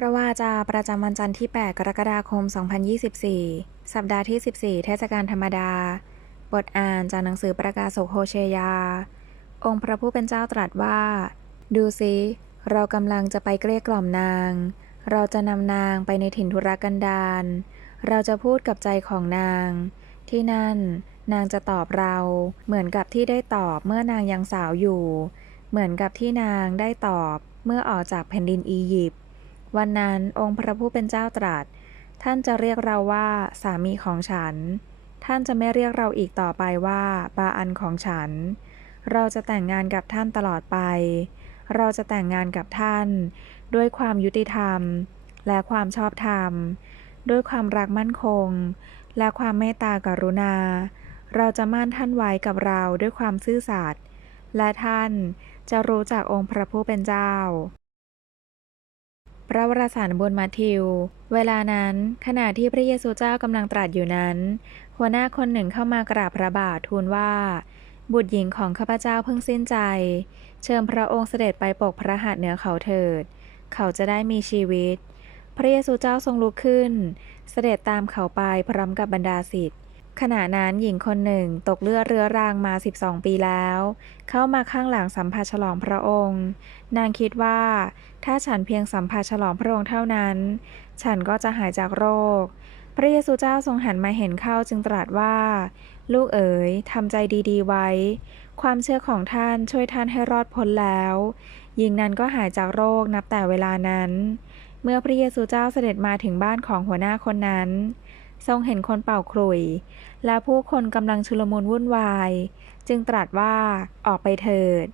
พระวาจาประจำวันจันทร์ที่ 8 กรกฎาคม 2024 สัปดาห์ที่ 14 เทศกาลธรรมดา บทอ่านจากหนังสือประกาศกโฮเชยา องค์พระผู้เป็นเจ้าตรัสว่า ดูสิเรากำลังจะไปเกลี้ยกล่อมนาง เราจะนำนางไปในถิ่นทุรกันดารเราจะพูดกับใจของนาง ที่นั่นนางจะตอบเราเหมือนกับที่ได้ตอบเมื่อนางยังสาวอยู่ เหมือนกับที่นางได้ตอบเมื่อออกจากแผ่นดินอียิปต์ วันนั้นองค์พระผู้เป็นเจ้าตรัส ท่านจะเรียกเราว่าสามีของฉัน ท่านจะไม่เรียกเราอีกต่อไปว่าบาอันของฉัน เราจะแต่งงานกับท่านตลอดไป เราจะแต่งงานกับท่าน ด้วยความยุติธรรม และความชอบธรรม ด้วยความรักมั่นคง และความเมตตากรุณา เราจะมั่นท่านไว้กับเราด้วยความซื่อสัตย์และท่านจะรู้จักองค์พระผู้เป็นเจ้า พระวรสารบนมัทธิว เวลานั้นขณะที่พระเยซูเจ้ากำลังตรัสอยู่นั้น หัวหน้าคนหนึ่งเข้ามากราบพระบาททูลว่า บุตรหญิงของข้าพเจ้าเพิ่งสิ้นใจ เชิญพระองค์เสด็จไปปกพระหัตถ์เหนือเขาเถิด เขาจะได้มีชีวิต พระเยซูเจ้าทรงลุกขึ้น เสด็จตามเขาไปพร้อมกับบรรดาศิษย์ ขณะนั้นหญิงคนหนึ่งตกเลือดเรื้อรังมา 12 ปีแล้ว เข้ามาข้างหลังสัมผัสฉลองพระองค์ นางคิดว่า ถ้าฉันเพียงสัมผัสฉลองพระองค์เท่านั้น ฉันก็จะหายจากโรค พระเยซูเจ้าทรงหันมาเห็นเข้าจึงตรัสว่า ลูกเอ๋ยทำใจดีๆไว้ ความเชื่อของท่านช่วยท่านให้รอดพ้นแล้วหญิงนั้นก็หายจากโรคนับแต่เวลานั้น เมื่อพระเยซูเจ้าเสด็จมาถึงบ้านของหัวหน้าคนนั้น ทรงเห็นคนเป่าขลุ่ยและผู้คนกำลังชุลมุนวุ่นวาย จึงตรัสว่าออกไปเถิด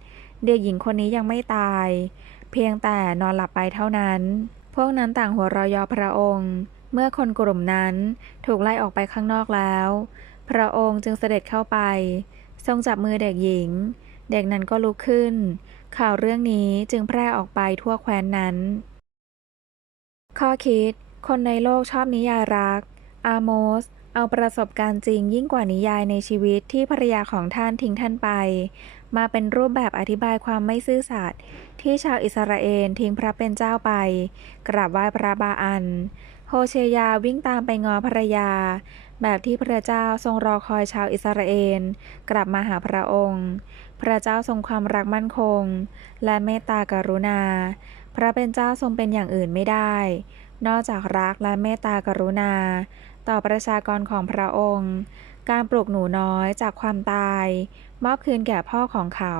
เด็กหญิงคนนี้ยังไม่ตาย เพียงแต่นอนหลับไปเท่านั้น พวกนั้นต่างหัวเราะยอพระองค์ เมื่อคนกลุ่มนั้นถูกไล่ออกไปข้างนอกแล้ว พระองค์จึงเสด็จเข้าไป ทรงจับมือเด็กหญิง เด็กนั้นก็ลุกขึ้น ข่าวเรื่องนี้จึงแพร่ออกไปทั่วแคว้นนั้น ข้อคิด คนในโลกชอบนิยายรัก อาโมสเอาประสบการณ์จริงยิ่งกว่านิยายในชีวิตที่ภรรยาของท่านทิ้งท่านไป มาเป็นรูปแบบอธิบายความไม่ซื่อสัตย์ที่ชาวอิสราเอลทิ้งพระเป็นเจ้าไป กราบไหว้พระบาอัน โฮเชยาวิ่งตามไปงอภรรยา แบบที่พระเจ้าทรงรอคอยชาวอิสราเอลกลับมาหาพระองค์ พระเจ้าทรงความรักมั่นคง และเมตตากรุณา พระเป็นเจ้าทรงเป็นอย่างอื่นไม่ได้ นอกจากรักและเมตตากรุณา ต่อประชากรของพระองค์ การปลุกหนูน้อยจากความตาย มอบคืนแก่พ่อของเขา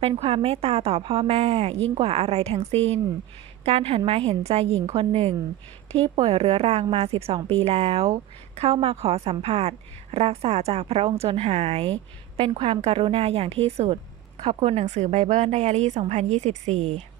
เป็นความเมตตาต่อพ่อแม่ยิ่งกว่าอะไรทั้งสิ้น การหันมาเห็นใจหญิงคนหนึ่ง ที่ป่วยเรื้อรังมา 12 ปีแล้ว เข้ามาขอสัมผัส รักษาจากพระองค์จนหาย เป็นความกรุณาอย่างที่สุด ขอบคุณหนังสือไบเบิลไดอารี่ 2024